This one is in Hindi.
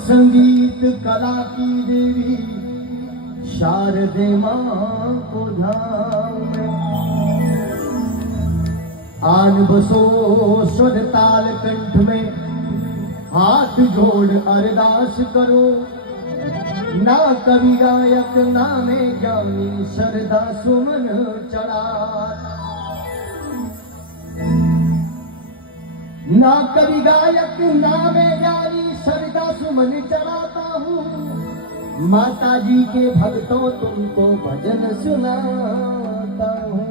संगीत कला की देवी शारदे मां को धाम में आन बसो स्वर ताल कंठ में हाथ जोड़ अरदास करो। ना कवि गायक ना में ज्ञानी श्रद्धा सुमन चढ़ा। ना कवि गायक ना में ज्ञानी श्रद्धा सुमन चढ़ाता हूँ। माता जी के भक्तों तुमको भजन सुनाता हूँ।